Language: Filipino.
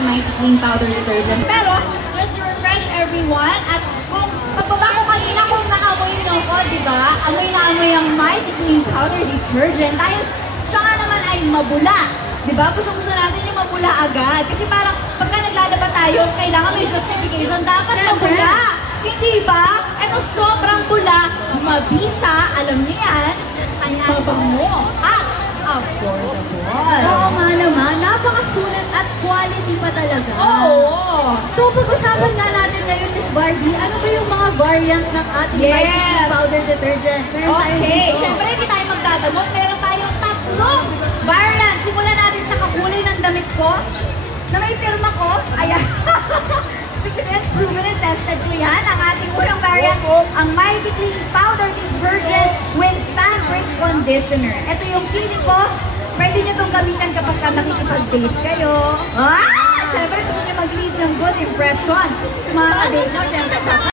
ating Mighty Clean Powder Detergent. Pero, just to refresh everyone, at kung pagbaba ko kanina kung naamoy nyo ko, di ba? Amoy na amoy ang Mighty Clean Powder Detergent dahil siya nga naman ay mabula. Di ba? Gusto natin yung mabula agad. Kasi parang pagka naglalaba tayo, kailangan may justification. Dapat mabula. Hindi ba? Ito sobrang bula, mabisa, alam niyo yan, mabango, at affordable. Oo nga naman, napakasulit at quality pa talaga. Oo! So pag-usapan nga natin ngayon, Miss Barbie, ano ba yung mga variant ng ating Mighty Clean Powder Detergent? Okay, syempre hindi tayo magdadamot. Meron tayong tatlong variant. Simulan natin sa kakulay ng damit ko, na may pirma ko. Ayan. Ibig sabihin, proven and tested ko yan. Ang ating unang variant, ang Mighty Clean Powder Detergent with Fabric Conditioner. Ito yung feeling ko, pwede nyo itong gamitan kapag makikipag-date kayo. Siyempre, gusto nyo mag-leave ng good impression sa mga ka-date nyo. Siyempre,